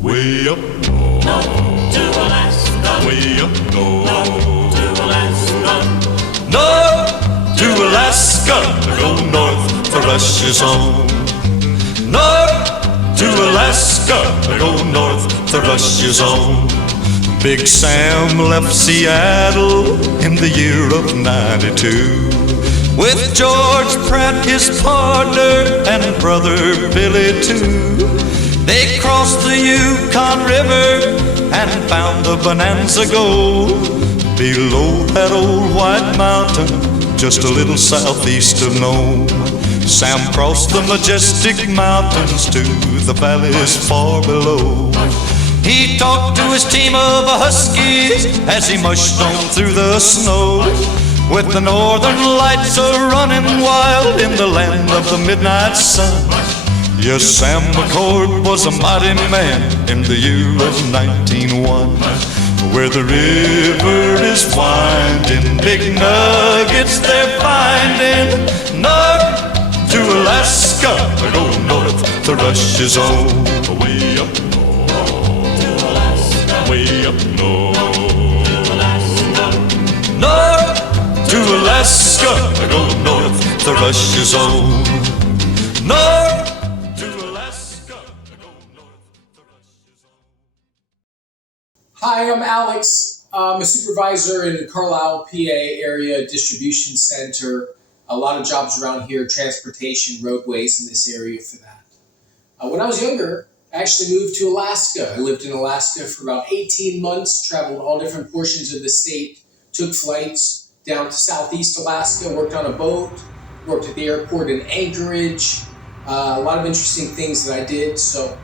Way up north, to Alaska, way up north, to Alaska, north to Alaska. Go north, the rush is on. North to Alaska, go north, the rush is on. Big Sam left Seattle in the year of '92 with George Pratt, his partner, and brother Billy too. They crossed the Yukon River and found the Bonanza Gold below that old white mountain, just a little southeast of Nome. Sam crossed the majestic mountains to the valleys far below. He talked to his team of huskies as he mushed on through the snow, with the northern lights a-running wild in the land of the midnight sun. Yes, Sam McCord was a mighty man in the year of 1901. Where the river is winding, big nuggets they're finding. North to Alaska, go north, the rush is on. Way up north, to Alaska, way up north. to Alaska, North to Alaska, go north, the rush is on. North to Alaska, go north, the rush is on. Hi, I'm Alex. I'm a supervisor in Carlisle, PA area distribution center. A lot of jobs around here, transportation, roadways in this area for that. When I was younger, I actually moved to Alaska. I lived in Alaska for about 18 months, traveled all different portions of the state, took flights down to Southeast Alaska, worked on a boat, worked at the airport in Anchorage. A lot of interesting things that I did, so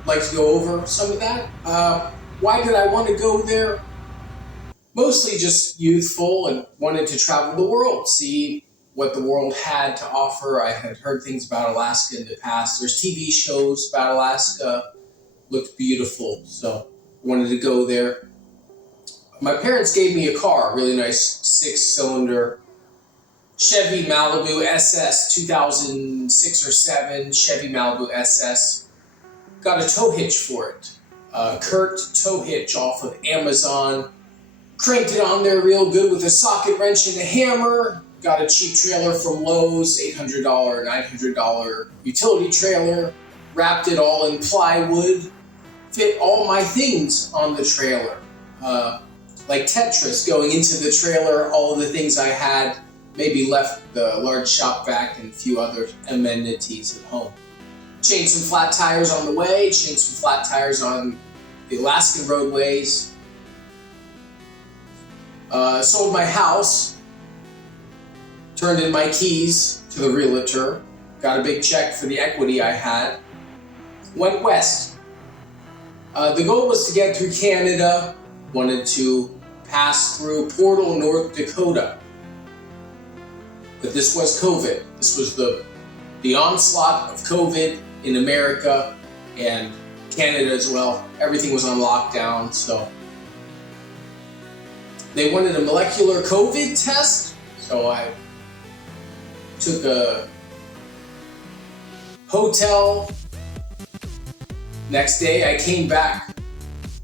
I'd like to go over some of that. Why did I want to go there? Mostly just youthful and wanted to travel the world, see what the world had to offer. I had heard things about Alaska in the past. There's TV shows about Alaska, looked beautiful, so I wanted to go there. My parents gave me a car, a really nice 6-cylinder Chevy Malibu SS, 2006 or 7 Chevy Malibu SS. Got a tow hitch for it. Kurt tow hitch off of Amazon. Cranked it on there real good with a socket wrench and a hammer. Got a cheap trailer from Lowe's, $800, $900 utility trailer. Wrapped it all in plywood. Fit all my things on the trailer. Like Tetris, going into the trailer, all of the things I had, maybe left the large shop vac and a few other amenities at home. Changed some flat tires on the way, changed some flat tires on the Alaskan roadways. Sold my house, turned in my keys to the realtor, got a big check for the equity I had, went west. The goal was to get through Canada, wanted to pass through Portal, North Dakota. But this was COVID. This was the onslaught of COVID in America and Canada as well. Everything was on lockdown, so they wanted a molecular COVID test, so I took a hotel. Next day, I came back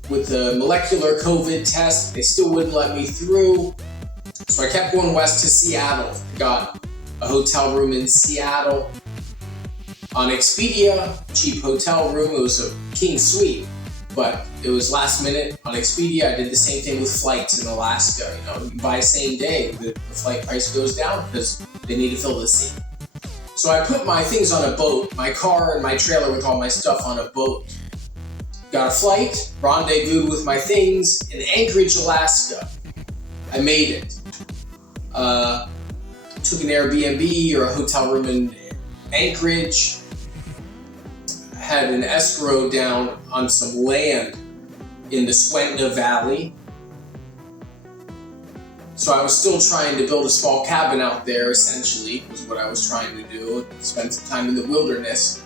with a molecular COVID test. They still wouldn't let me through, so I kept going west to Seattle. I got a hotel room in Seattle on Expedia, cheap hotel room. It was a king suite, but it was last minute on Expedia. I did the same thing with flights in Alaska. You buy same day, the flight price goes down because they need to fill the seat. So I put my things on a boat, my car and my trailer with all my stuff on a boat. Got a flight, rendezvoused with my things in Anchorage, Alaska. I made it. Took an Airbnb or a hotel room in Anchorage. Had an escrow down on some land in the Squentna Valley. So I was still trying to build a small cabin out there, essentially, was what I was trying to do. Spend some time in the wilderness.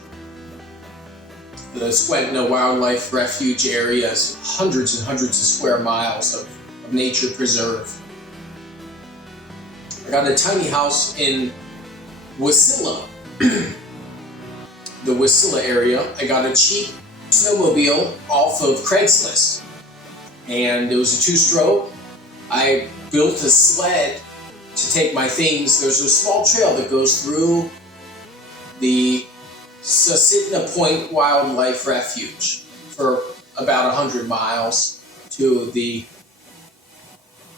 The Squentna Wildlife Refuge area is hundreds and hundreds of square miles of nature preserve. I got a tiny house in Wasilla, the Wasilla area. I got a cheap snowmobile off of Craigslist, and it was a two-stroke. I built a sled to take my things. There's a small trail that goes through the Susitna Point Wildlife Refuge for about 100 miles to the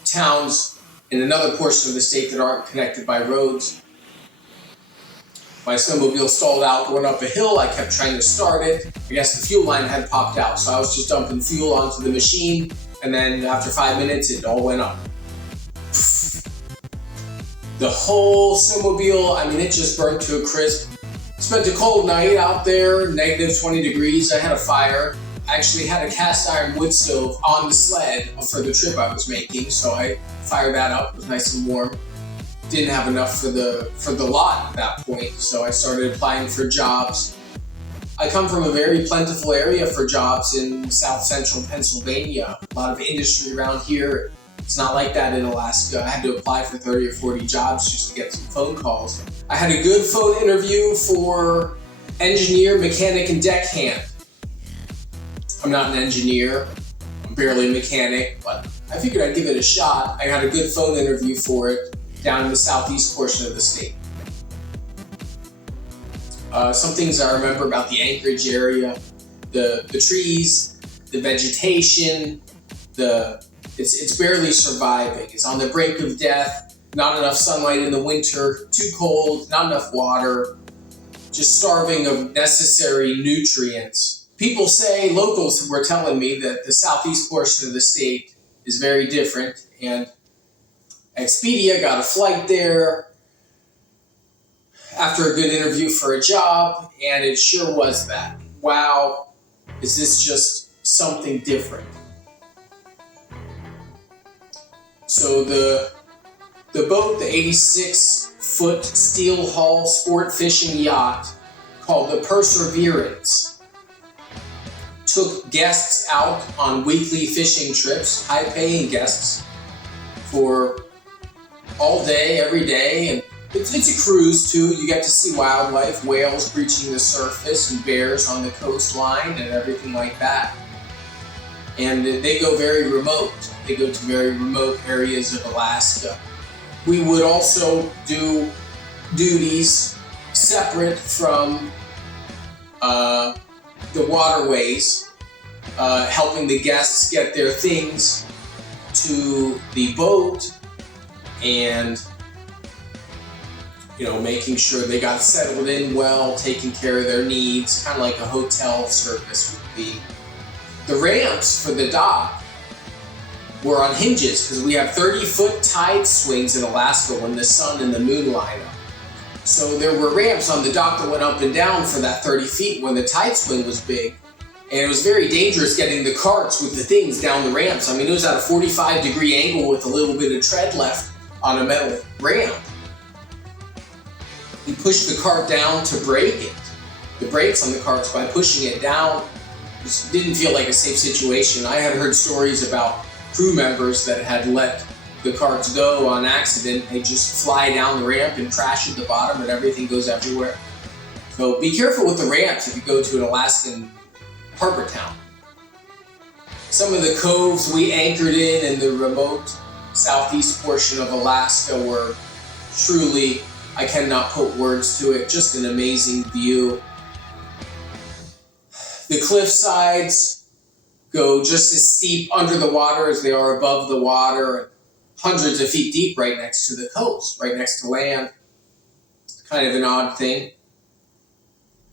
towns in another portion of the state that aren't connected by roads. My snowmobile stalled out going up a hill. I kept trying to start it. I guess the fuel line had popped out, so I was just dumping fuel onto the machine, and then after 5 minutes, it all went up. The whole snowmobile, it just burnt to a crisp. Spent a cold night out there, negative 20 degrees. I had a fire. I actually had a cast iron wood stove on the sled for the trip I was making, so I fired that up. It was nice and warm. Didn't have enough for the lot at that point, so I started applying for jobs. I come from a very plentiful area for jobs in south central Pennsylvania. A lot of industry around here. It's not like that in Alaska. I had to apply for 30 or 40 jobs just to get some phone calls. I had a good phone interview for engineer, mechanic, and deckhand. I'm not an engineer. I'm barely a mechanic, but I figured I'd give it a shot. I had a good phone interview for it down in the southeast portion of the state. Some things I remember about the Anchorage area, the trees, the vegetation, it's barely surviving. It's on the brink of death, not enough sunlight in the winter, too cold, not enough water, just starving of necessary nutrients. People say, locals were telling me that the southeast portion of the state is very different, and Expedia got a flight there after a good interview for a job, and it sure was that. Wow, is this just something different? So the boat, the 86-foot steel hull sport fishing yacht called the Perseverance, took guests out on weekly fishing trips, high-paying guests, for all day, every day, and it's a cruise too. You get to see wildlife, whales breaching the surface, and bears on the coastline, and everything like that. And they go very remote. They go to very remote areas of Alaska. We would also do duties separate from the waterways, helping the guests get their things to the boat, and making sure they got settled in well, taking care of their needs, kind of like a hotel service would be. The ramps for the dock were on hinges because we have 30-foot tide swings in Alaska when the sun and the moon line up. So there were ramps on the dock that went up and down for that 30 feet when the tide swing was big. And it was very dangerous getting the carts with the things down the ramps. It was at a 45-degree angle with a little bit of tread left on a metal ramp. You push the cart down to brake it. The brakes on the carts by pushing it down just didn't feel like a safe situation. I had heard stories about crew members that had let the carts go on accident. They just fly down the ramp and crash at the bottom and everything goes everywhere. So be careful with the ramps if you go to an Alaskan harbor town. Some of the coves we anchored in the remote southeast portion of Alaska were truly, I cannot put words to it, just an amazing view. The cliff sides go just as steep under the water as they are above the water, hundreds of feet deep right next to the coast, right next to land. It's kind of an odd thing.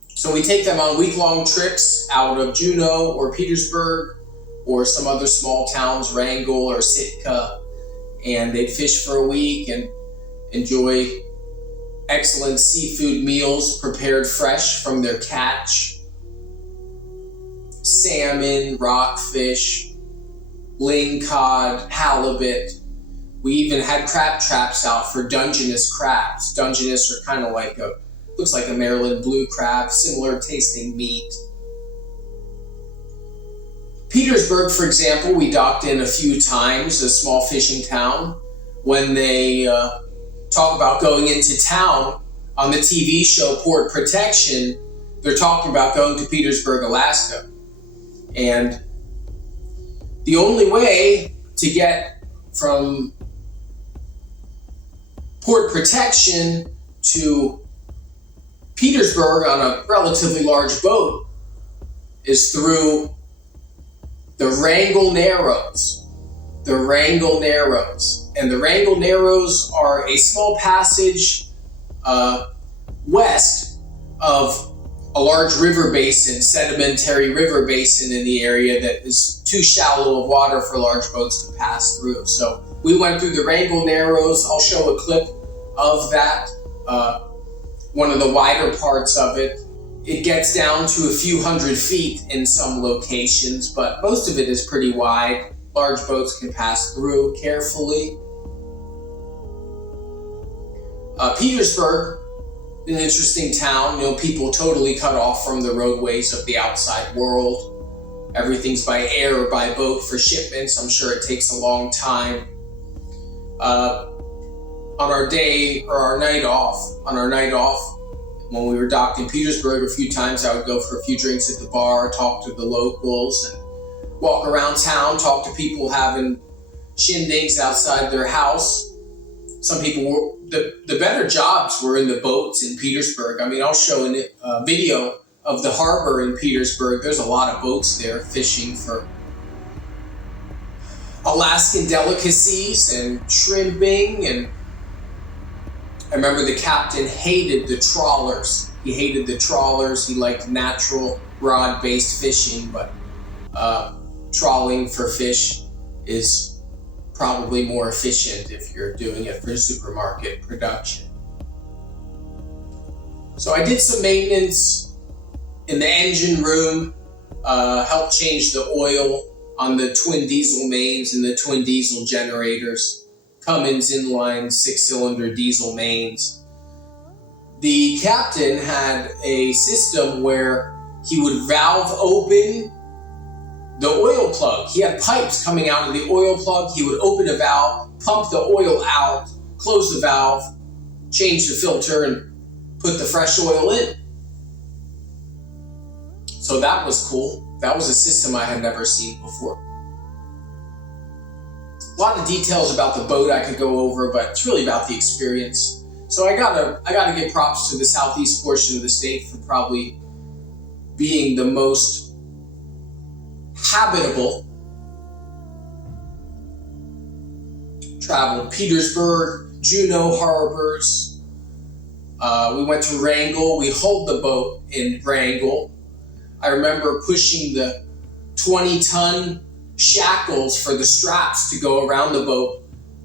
So we take them on week-long trips out of Juneau or Petersburg or some other small towns, Wrangell or Sitka, and they'd fish for a week and enjoy excellent seafood meals prepared fresh from their catch. Salmon, rockfish, lingcod, halibut. We even had crab traps out for Dungeness crabs. Dungeness are kind of like looks like a Maryland blue crab, similar tasting meat. Petersburg, for example, we docked in a few times, a small fishing town. When they talk about going into town on the TV show Port Protection, they're talking about going to Petersburg, Alaska. And the only way to get from port protection to Petersburg on a relatively large boat is through the Wrangell Narrows. The Wrangell Narrows. And the Wrangell Narrows are a small passage west of a large river basin, sedimentary river basin in the area that is too shallow of water for large boats to pass through. So we went through the Wrangell Narrows. I'll show a clip of that, one of the wider parts of it. It gets down to a few hundred feet in some locations, but most of it is pretty wide. Large boats can pass through carefully. Petersburg, an interesting town. People totally cut off from the roadways of the outside world. Everything's by air or by boat for shipments. I'm sure it takes a long time. On our night off, when we were docked in Petersburg a few times, I would go for a few drinks at the bar, talk to the locals, and walk around town, talk to people having shindigs outside their house. Some people the better jobs were in the boats in Petersburg. I mean, I'll show a video of the harbor in Petersburg. There's a lot of boats there fishing for Alaskan delicacies and shrimping. And I remember the captain hated the trawlers. He hated the trawlers. He liked natural rod-based fishing, but trawling for fish is probably more efficient if you're doing it for supermarket production. So I did some maintenance in the engine room, helped change the oil on the twin diesel mains and the twin diesel generators, Cummins inline 6-cylinder diesel mains. The captain had a system where he would valve open the oil plug. He had pipes coming out of the oil plug. He would open a valve, pump the oil out, close the valve, change the filter, and put the fresh oil in. So that was cool. That was a system I had never seen before. A lot of details about the boat I could go over, but it's really about the experience. So I gotta give props to the southeast portion of the state for probably being the most habitable. Traveled Petersburg, Juneau harbors. We went to Wrangell. We hauled the boat in Wrangell. I remember pushing the 20-ton shackles for the straps to go around the boat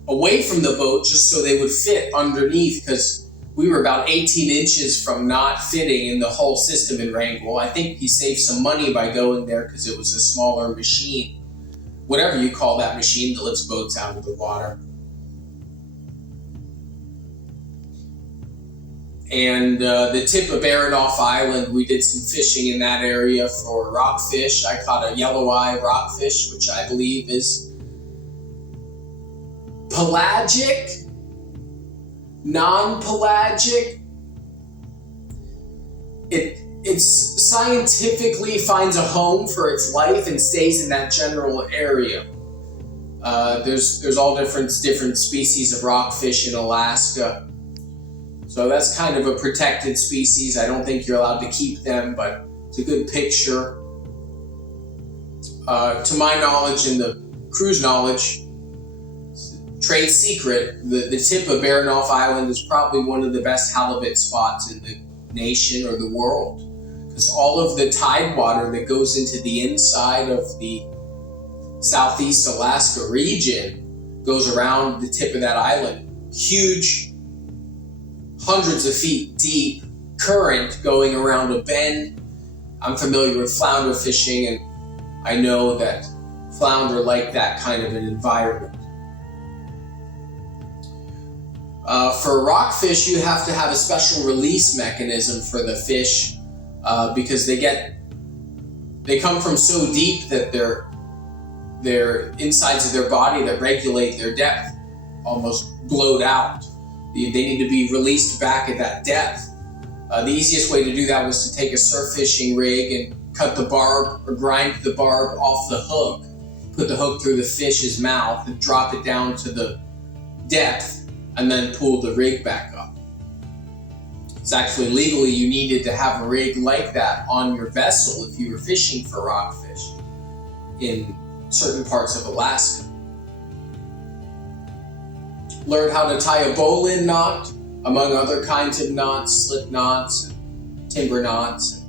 away from the boat just so they would fit underneath, because we were about 18 inches from not fitting in the whole system in Wrangell. I think he saved some money by going there because it was a smaller machine. Whatever you call that machine that lifts boats out of the water. And the tip of Baranof Island, we did some fishing in that area for rockfish. I caught a yellow eye rockfish, which I believe is pelagic, non-pelagic. It scientifically finds a home for its life and stays in that general area. There's all different species of rockfish in Alaska. So that's kind of a protected species. I don't think you're allowed to keep them, but it's a good picture. To my knowledge and the crew's knowledge, trade secret, the tip of Baranof Island is probably one of the best halibut spots in the nation or the world, because all of the tide water that goes into the inside of the Southeast Alaska region goes around the tip of that island. Huge, hundreds of feet deep current going around a bend. I'm familiar with flounder fishing, and I know that flounder like that kind of an environment. For rockfish, you have to have a special release mechanism for the fish because they come from so deep that their insides of their body that regulate their depth almost blowed out. They need to be released back at that depth. The easiest way to do that was to take a surf fishing rig and cut the barb or grind the barb off the hook, put the hook through the fish's mouth and drop it down to the depth, and then pull the rig back up. It's actually legally you needed to have a rig like that on your vessel if you were fishing for rockfish in certain parts of Alaska. Learned how to tie a bowline knot, among other kinds of knots, slip knots, timber knots.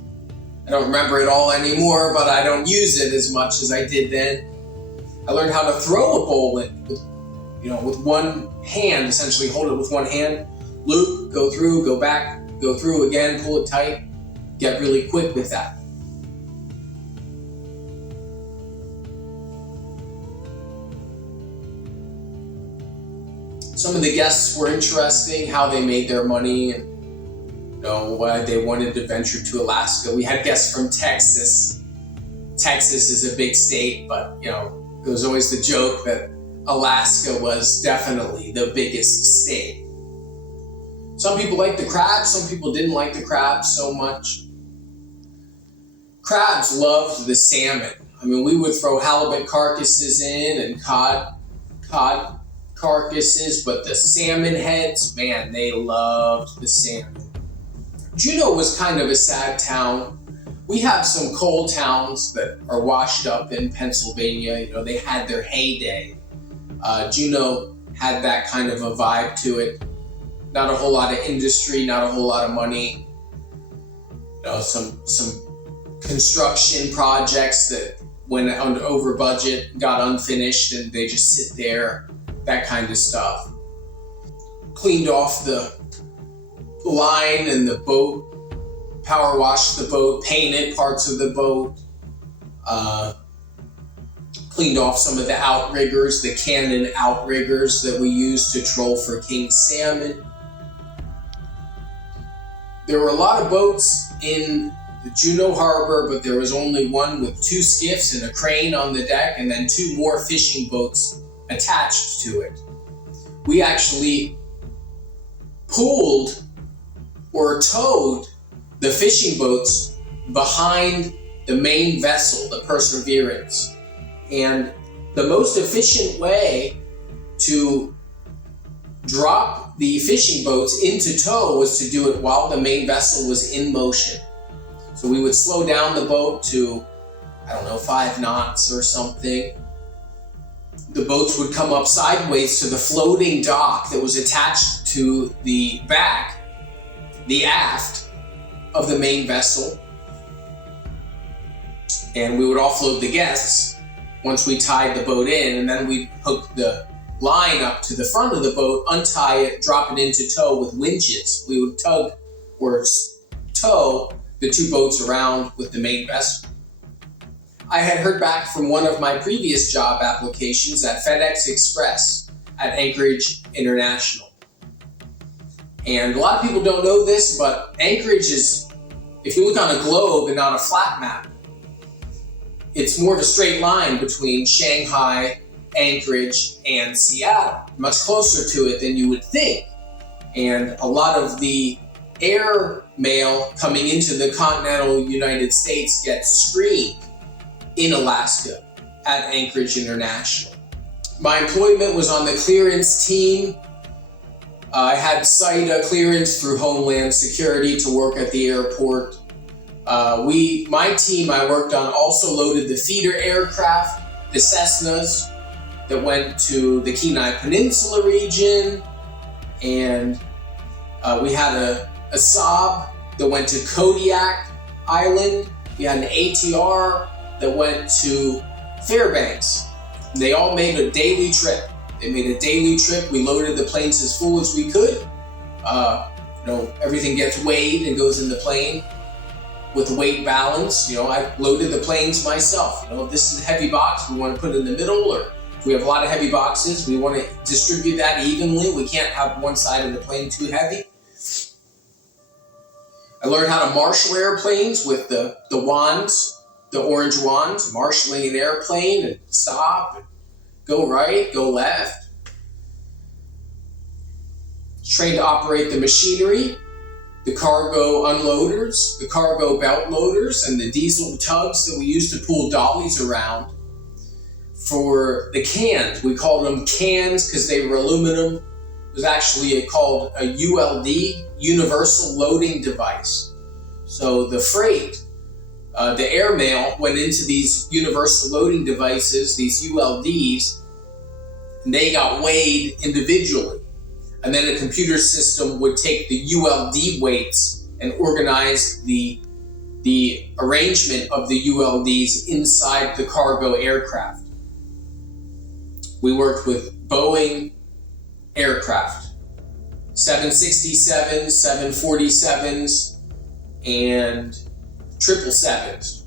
I don't remember it all anymore, but I don't use it as much as I did then. I learned how to throw a bowline with one hand, essentially hold it with one hand, loop, go through, go back, go through again, pull it tight, get really quick with that. Some of the guests were interesting, how they made their money and why they wanted to venture to Alaska. We had guests from Texas. Texas is a big state, but it was always the joke that Alaska was definitely the biggest state. Some people liked the crabs, some people didn't like the crabs so much. Crabs loved the salmon. I mean, we would throw halibut carcasses in and cod carcasses, but the salmon heads, man, they loved the salmon. Juneau was kind of a sad town. We have some coal towns that are washed up in Pennsylvania. They had their heyday. Juneau had that kind of a vibe to it. Not a whole lot of industry, not a whole lot of money. Some construction projects that went over budget, got unfinished, and they just sit there. That kind of stuff. Cleaned off the line and the boat, power washed the boat, painted parts of the boat, cleaned off some of the outriggers, the Cannon outriggers that we used to troll for king salmon. There were a lot of boats in the Juneau Harbor, but there was only one with 2 skiffs and a crane on the deck, and then 2 more fishing boats attached to it. We actually pulled or towed the fishing boats behind the main vessel, the Perseverance. And the most efficient way to drop the fishing boats into tow was to do it while the main vessel was in motion. So we would slow down the boat to, 5 knots or something. The boats would come up sideways to the floating dock that was attached to the aft of the main vessel. And we would offload the guests once we tied the boat in, and then we'd hook the line up to the front of the boat, untie it, drop it into tow with winches. We would tug or tow the 2 boats around with the main vessel. I had heard back from one of my previous job applications at FedEx Express at Anchorage International. And a lot of people don't know this, but Anchorage is, if you look on a globe and on a flat map, it's more of a straight line between Shanghai, Anchorage, and Seattle. Much closer to it than you would think. And a lot of the air mail coming into the continental United States gets screened in Alaska at Anchorage International. My employment was on the clearance team. I had site clearance through Homeland Security to work at the airport. My team I worked on also loaded the feeder aircraft, the Cessnas, that went to the Kenai Peninsula region, and we had a Saab that went to Kodiak Island. We had an ATR that went to Fairbanks. They all made a daily trip. We loaded the planes as full as we could. Everything gets weighed and goes in the plane with a weight balance. I loaded the planes myself. If this is a heavy box, we want to put it in the middle, or if we have a lot of heavy boxes, we want to distribute that evenly. We can't have one side of the plane too heavy. I learned how to marshal airplanes with the wands, the orange wands, marshaling an airplane and stop and go right, go left. Trained to operate the machinery. the cargo unloaders, the cargo belt loaders, and the diesel tugs that we used to pull dollies around for the cans. We called them cans because they were aluminum. It was actually called a ULD, Universal Loading Device. So the freight, the airmail went into these universal loading devices, these ULDs, and they got weighed individually. And then a computer system would take the ULD weights and organize the arrangement of the ULDs inside the cargo aircraft. We worked with Boeing aircraft, 767s, 747s, and 777s.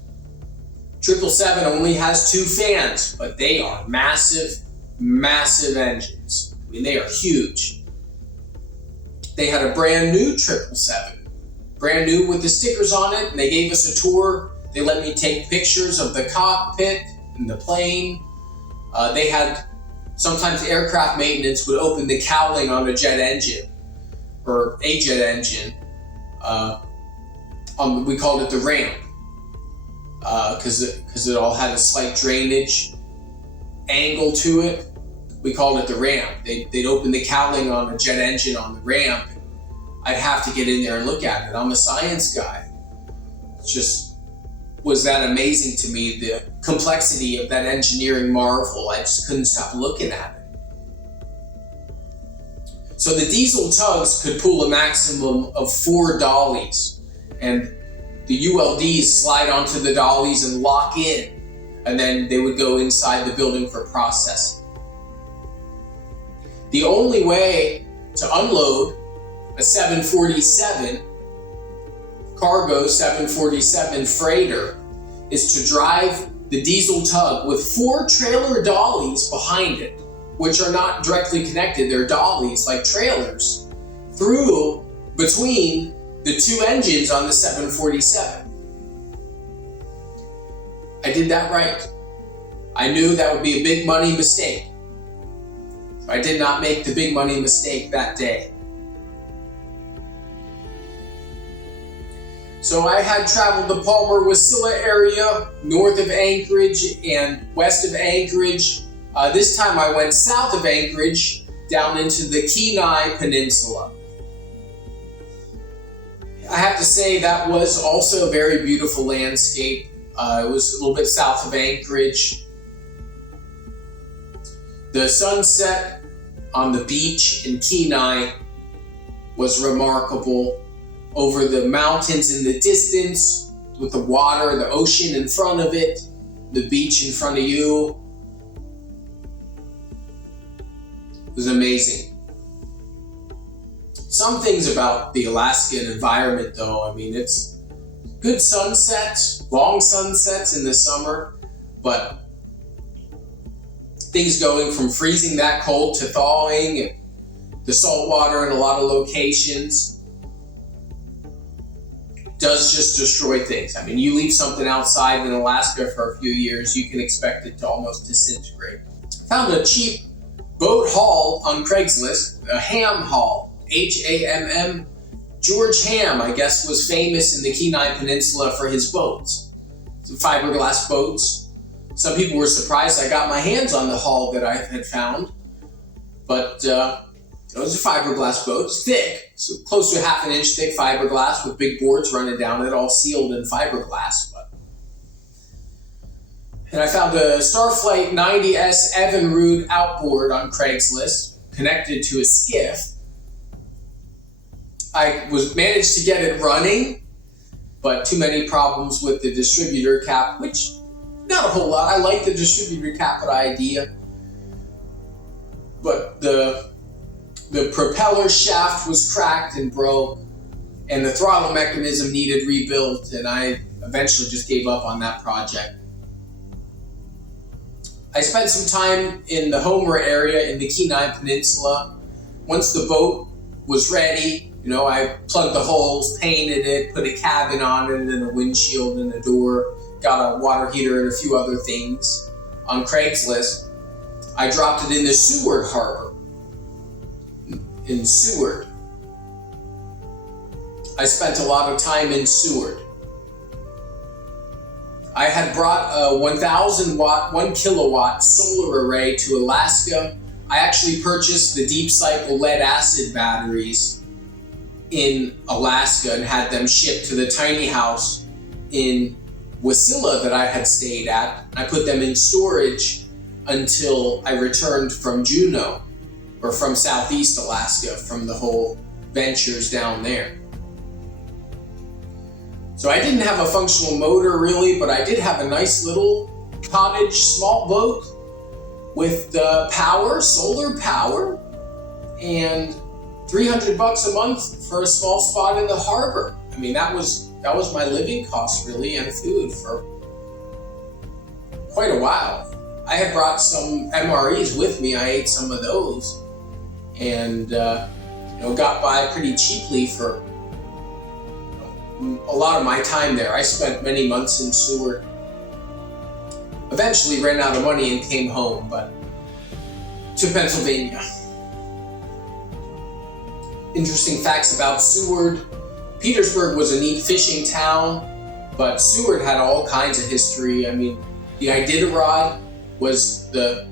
777 only has 2 fans, but they are massive, massive engines. I mean, they are huge. They had a brand new 777, brand new with the stickers on it, and they gave us a tour. They let me take pictures of the cockpit and the plane. They had, sometimes aircraft maintenance would open the cowling on a jet engine, or a jet engine. We called it the ramp, because it all had a slight drainage angle to it. We called it the ramp. They'd open the cowling on a jet engine on the ramp. I'd have to get in there and look at it. I'm a science guy. It just was that amazing to me, the complexity of that engineering marvel. I just couldn't stop looking at it. So the diesel tugs could pull a maximum of 4 dollies, and the ULDs slide onto the dollies and lock in, and then they would go inside the building for processing. The only way to unload a 747 cargo 747 freighter is to drive the diesel tug with 4 trailer dollies behind it, which are not directly connected. They're dollies like trailers through between the 2 engines on the 747. I did that right. I knew that would be a big money mistake. I did not make the big money mistake that day. So I had traveled the Palmer-Wasilla area, north of Anchorage and west of Anchorage. This time I went south of Anchorage, down into the Kenai Peninsula. I have to say that was also a very beautiful landscape. It was a little bit south of Anchorage. The sunset on the beach in Kenai was remarkable. Over the mountains in the distance, with the water, the ocean in front of it, the beach in front of you. It was amazing. Some things about the Alaskan environment though, I mean, it's good sunsets, long sunsets in the summer, but things going from freezing that cold to thawing, and the salt water in a lot of locations does just destroy things. I mean, you leave something outside in Alaska for a few years, you can expect it to almost disintegrate. Found a cheap boat haul on Craigslist, a ham haul, H-A-M-M. George Ham, I guess, was famous in the Kenai Peninsula for his boats. Some fiberglass boats. Some people were surprised I got my hands on the haul that I had found, but it was a fiberglass boat. It's thick, so close to 1/2 inch thick fiberglass with big boards running down it, all sealed in fiberglass. And I found a Starflight 90S Evinrude outboard on Craigslist, connected to a skiff. I managed to get it running, but too many problems with the distributor cap, which not a whole lot. I like the distributor cap idea, but the propeller shaft was cracked and broke, and the throttle mechanism needed rebuilt, and I eventually just gave up on that project. I spent some time in the Homer area in the Kenai Peninsula. Once the boat was ready, I plugged the holes, painted it, put a cabin on it, and a windshield and a door, got a water heater and a few other things on Craigslist. I dropped it in the Seward Harbor in Seward. I spent a lot of time in Seward. I had brought a 1,000 watt, 1 kilowatt solar array to Alaska. I actually purchased the deep cycle lead acid batteries in Alaska and had them shipped to the tiny house in Wasilla that I had stayed at. I put them in storage until I returned from Juneau, or from Southeast Alaska, from the whole ventures down there. So I didn't have a functional motor really, but I did have a nice little cottage small boat with power, solar power, and $300 a month for a small spot in the harbor. I mean, that was my living cost really, and food for quite a while. I had brought some MREs with me. I ate some of those, and got by pretty cheaply for a lot of my time there. I spent many months in Seward. Eventually ran out of money and came home, but to Pennsylvania. Interesting facts about Seward. Petersburg was a neat fishing town, but Seward had all kinds of history. I mean, the Iditarod was the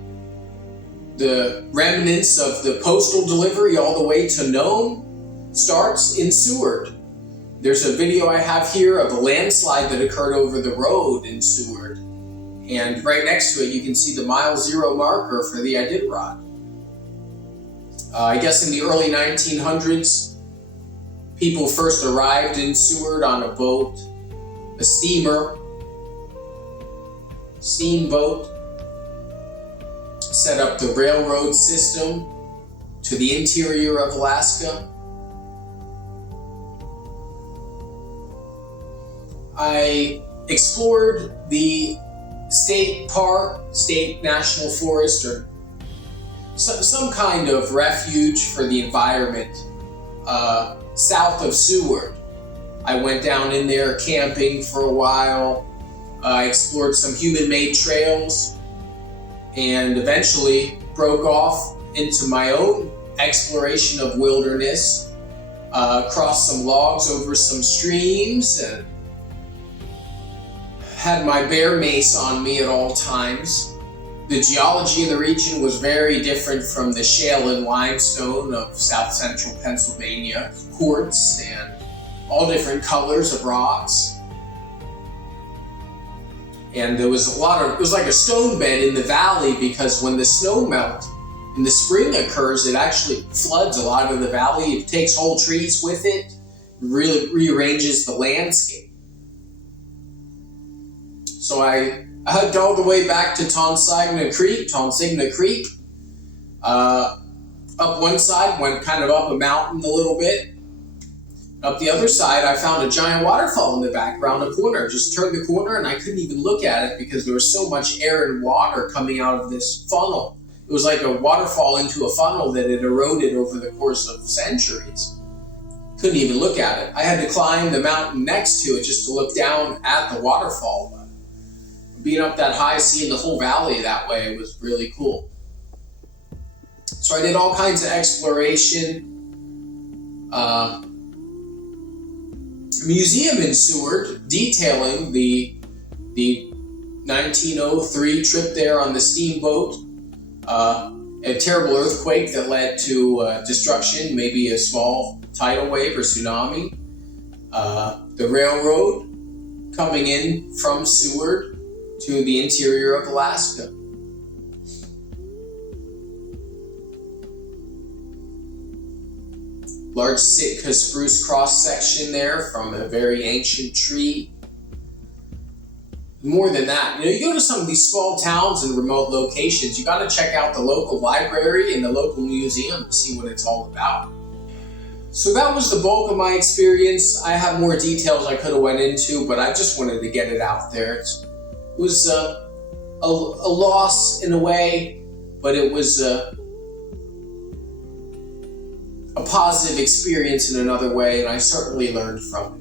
remnants of the postal delivery all the way to Nome starts in Seward. There's a video I have here of a landslide that occurred over the road in Seward. And right next to it, you can see the mile zero marker for the Iditarod. I guess in the early 1900s, people first arrived in Seward on a boat, a steamboat, set up the railroad system to the interior of Alaska. I explored the state park, state national forest, or some kind of refuge for the environment south of Seward. I went down in there camping for a while. I explored some human-made trails and eventually broke off into my own exploration of wilderness, crossed some logs over some streams, and had my bear mace on me at all times. The geology in the region was very different from the shale and limestone of south central Pennsylvania, quartz and all different colors of rocks. And it was like a stone bed in the valley, because when the snow melt and the spring occurs, it actually floods a lot of the valley. It takes whole trees with it, really rearranges the landscape. So I hiked all the way back to Tonsigna Creek. Up one side, went kind of up a mountain a little bit. Up the other side, I found a giant waterfall in the back around the corner. Just turned the corner and I couldn't even look at it because there was so much air and water coming out of this funnel. It was like a waterfall into a funnel that had eroded over the course of centuries. Couldn't even look at it. I had to climb the mountain next to it just to look down at the waterfall. Being up that high, seeing the whole valley that way was really cool. So I did all kinds of exploration. A museum in Seward detailing the 1903 trip there on the steamboat. A terrible earthquake that led to destruction, maybe a small tidal wave or tsunami. The railroad coming in from Seward to the interior of Alaska. Large Sitka spruce cross section there from a very ancient tree. More than that, you go to some of these small towns and remote locations, you got to check out the local library and the local museum to see what it's all about. So that was the bulk of my experience. I have more details I could have went into, but I just wanted to get it out there. It was a loss in a way, but it was a positive experience in another way, and I certainly learned from it.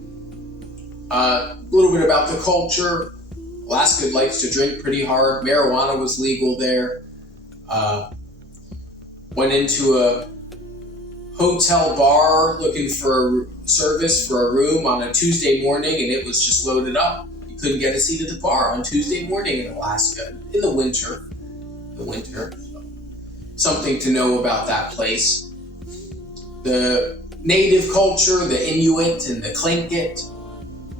A little bit about the culture. Alaska likes to drink pretty hard. Marijuana was legal there. Went into a hotel bar looking for service for a room on a Tuesday morning, and it was just loaded up. You couldn't get a seat at the bar on Tuesday morning in Alaska in the winter. So, something to know about that place. The native culture, the Inuit and the Tlingit,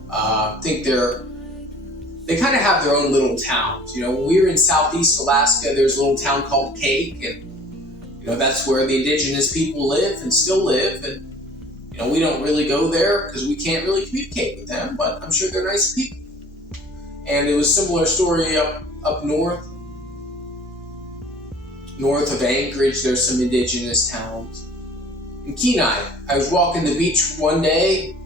I think they kind of have their own little towns. When we were in Southeast Alaska, there's a little town called Cake, and that's where the indigenous people live and still live. And we don't really go there because we can't really communicate with them, but I'm sure they're nice people. And it was a similar story up north of Anchorage. There's some indigenous towns. In Kenai, I was walking the beach one day,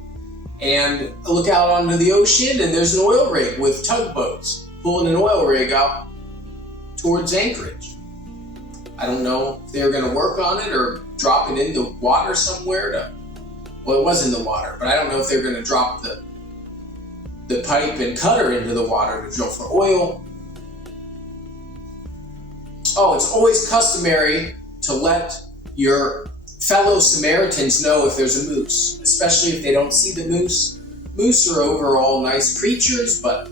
and I look out onto the ocean, and there's an oil rig with tugboats pulling an oil rig out towards Anchorage. I don't know if they were going to work on it or drop it into water somewhere well, it was in the water, but I don't know if they're going to drop the pipe and cutter into the water to drill for oil. Oh, it's always customary to let your fellow Samaritans know if there's a moose, especially if they don't see the moose. Moose are overall nice creatures, but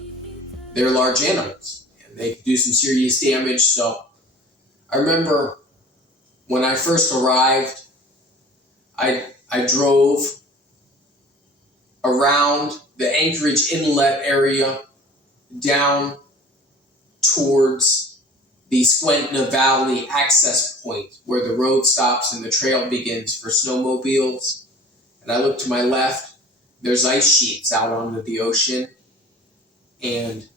they're large animals, and they can do some serious damage. So I remember when I first arrived, I drove around the Anchorage Inlet area down towards the Squentna Valley access point where the road stops and the trail begins for snowmobiles. And I look to my left, there's ice sheets out onto the ocean, and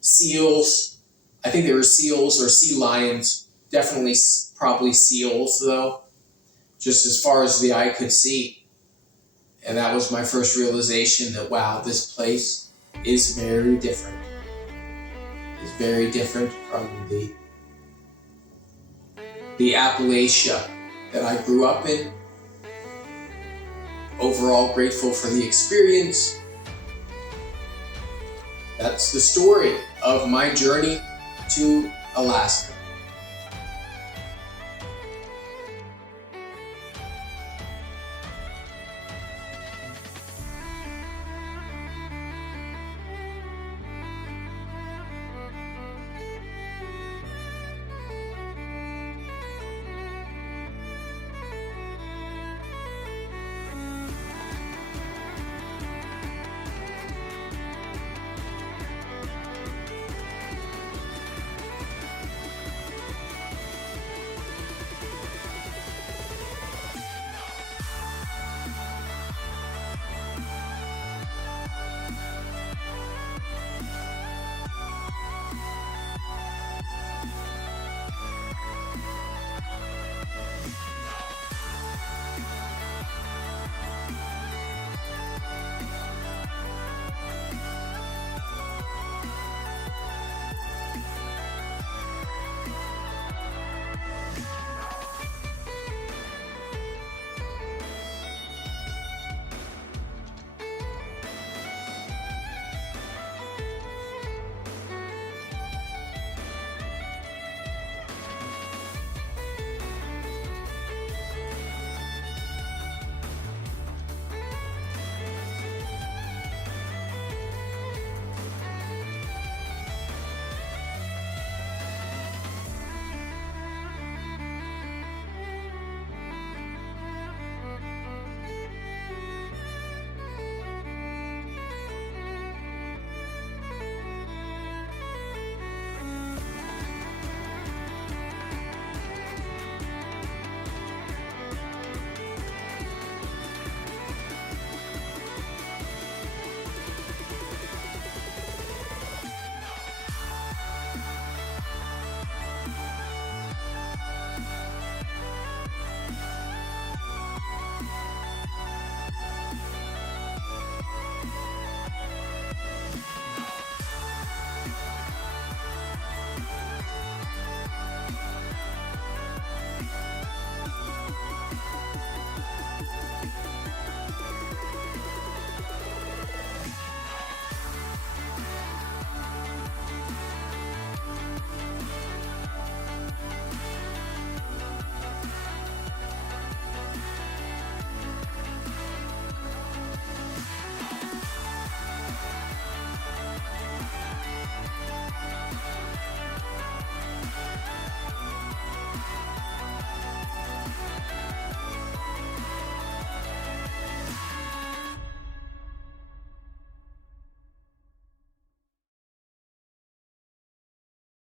seals. I think there were seals or sea lions, definitely probably seals though, just as far as the eye could see. And that was my first realization that, wow, this place is very different. It's very different from the Appalachia that I grew up in. Overall grateful for the experience. That's the story of my journey to Alaska.